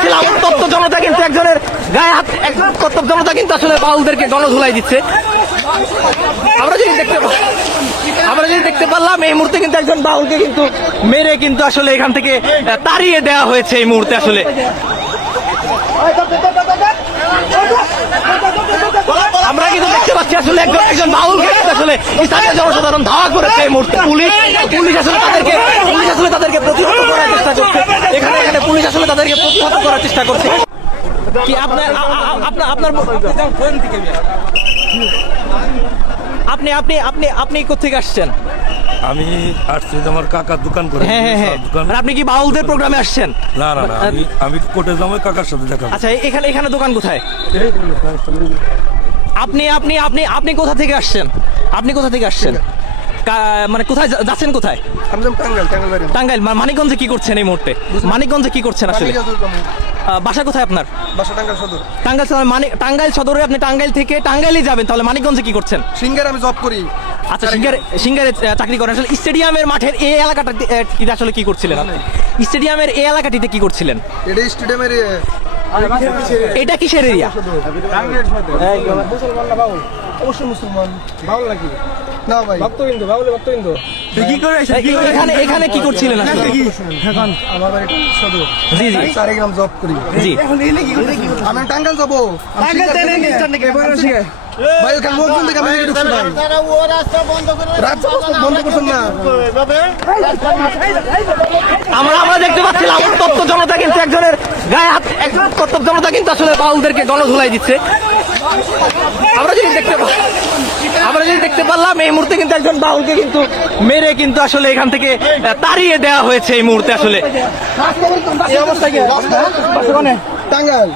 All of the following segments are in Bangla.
পাচ্ছিলাম উত্তপ্ত জনতা কিন্তু একজনের গায়ে হাত, উত্তপ্ত জনতা কিন্তু আসলে বাউলদেরকে গণধোলাই দিচ্ছে। আমরা যদি দেখতে পারলাম এই মুহূর্তে কিন্তু একজন বাউলকে কিন্তু মেরে কিন্তু আসলে এখান থেকে তাড়িয়ে দেওয়া হয়েছে এই মুহূর্তে। আসলে আমরা কিন্তু দেখতে পাচ্ছি আসলে একজন বাউলকে আসলে স্থানীয় জনসাধারণ ধাওয়া করেছে এই মুহূর্তে। পুলিশ আসলে তাদেরকে প্রতিহত করার চেষ্টা করছে। এখানে পুলিশ আসলে তাদেরকে প্রতিহত করার চেষ্টা করছে। কি আপনার আপনি কোথেকে আসছেন? আমি আসছি আমার কাকার দোকান করে। হ্যাঁ, আপনি কি বাউলদের প্রোগ্রামে আসছেন? না, আমি কোর্টে যাবো কাকার সাথে দেখা। আচ্ছা, এখানে দোকান কোথায়? আপনি কোথা থেকে আসছেন? মানে কোথায় যাচ্ছেন? কোথায়? টাঙ্গাইল। মানিকগঞ্জে কি করছেন এই মুহূর্তে? মানিকগঞ্জে কি করছেন আসলে? বাসা কোথায় আপনার? টাঙ্গাইল সদর। টাঙ্গাইল সদরে আপনি টাঙ্গাইল থেকে টাঙ্গাইলে যাবেন, তাহলে মানিকগঞ্জে কি করছেন? সিঙ্গারে আমি জব করি। আচ্ছা, সিঙ্গারে চাকরি করেন। আসলে স্টেডিয়ামের মাঠের এই এলাকাটাতে আসলে কি করছিলেন আপনি? স্টেডিয়ামের এই এলাকাটিতে কি করছিলেন? এটা স্টেডিয়ামের এটা কিসের এরিয়া? অবশ্যই মুসলমান। বাউল নাকি? না ভাই, ভক্তবিন্দু। কি করে এখানে কি করছিলেন আসলে? এখন আমার বাড়ি সদর। জি। 4 গ্রাম জব করি। জি। আমি টাঙ্গাইল যাবো। ভাই ওখানে লোকজন দেখে আমি ঢুকছি ভাই। রাস্তা বন্ধ করছেন না। আমরা দেখতে পাচ্ছিলাম উত্তপ্ত জনতা কিন্তু একজনের গায়ে হাত, উত্তপ্ত জনতা কিন্তু আসলে বাউলদেরকে গণধোলাই দিচ্ছে। আমরা যদি দেখতে পারলাম এই মুহূর্তে কিন্তু একজন বাউলকে কিন্তু মেরে কিন্তু আসলে এখান থেকে তাড়িয়ে দেওয়া হয়েছে এই মুহূর্তে। আসলে এই অবস্থা কি? টাঙ্গাইল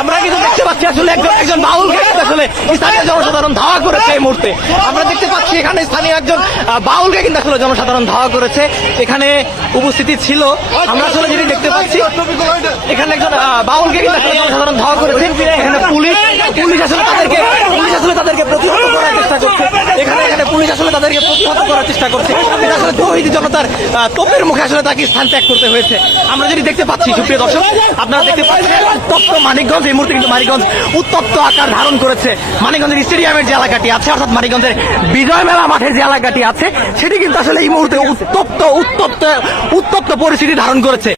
আমরা কিন্তু দেখতে পাচ্ছি আসলে একজন বাউলকে আসলে স্থানীয় জনসাধারণ ধাওয়া করেছে এই মুহূর্তে। আমরা দেখতে পাচ্ছি এখানে স্থানীয় একজন বাউলকে কিন্তু আসলে জনসাধারণ ধাওয়া করেছে। এখানে উপস্থিতি ছিল, আমরা আসলে যেটি দেখতে পাচ্ছি এখানে একজন বাউলকে কিন্তু আসলে জনসাধারণ ধাওয়া করেছে। এখানে পুলিশ আসলে তাদেরকে প্রতিহত করার চেষ্টা করছে। এখানে পুলিশ আসলে তাদেরকে প্রতিহত করার চেষ্টা করছে। এটা আসলে তৌহিদি জনতার তোপের মুখে আসলে তাকে স্থান ত্যাগ করতে হয়েছে। আমরা যেটি দেখতে পাচ্ছি, সুপ্রিয় দর্শক, আপনারা দেখতে পাচ্ছেন উত্তপ্ত মানিকগঞ্জ। এই মুহূর্তে কিন্তু মানিকগঞ্জ উত্তপ্ত আকার ধারণ করেছে। মানিকগঞ্জের স্টেডিয়ামের যে এলাকাটি আছে, অর্থাৎ মানিকগঞ্জের বিজয় মেলা মাঠের যে এলাকাটি আছে, সেটি কিন্তু আসলে এই মুহূর্তে উত্তপ্ত পরিস্থিতি ধারণ করেছে।